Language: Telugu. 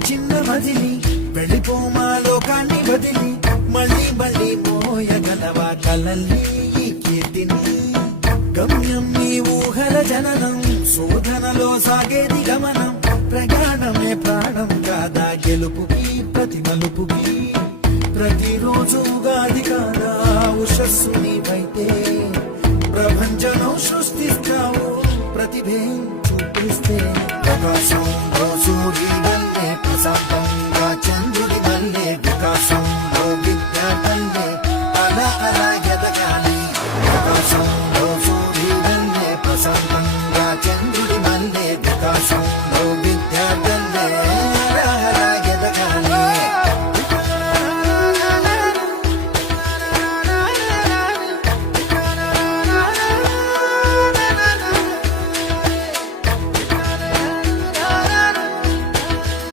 చిన్న మదిలి వెళ్ళిపోమా లోకాన్ని వదిలి మళ్ళీ మళ్ళీ మోయగలవా కలల్ని ఈ కీర్తిని గమ్యం నీ ఊహల జననం శోధనలో సాగేది గమనం ప్రయాణమే ప్రాణం కాదా గెలుపుకి ప్రతి మలుపుకి ప్రతిరోజు ఉగాది కాదా ఉషస్సు నీవైతే ప్రపంచం సృష్టిస్తావు ప్రతిభే చూపిస్తే ప్రకాశం